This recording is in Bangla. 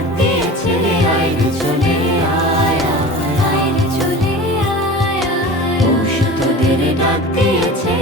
ডাক দিয়েছে, আয় রে চলে আয় আয়, আয় রে চলে আয় আয়। পৌষ তোদের ডাক দিয়েছে,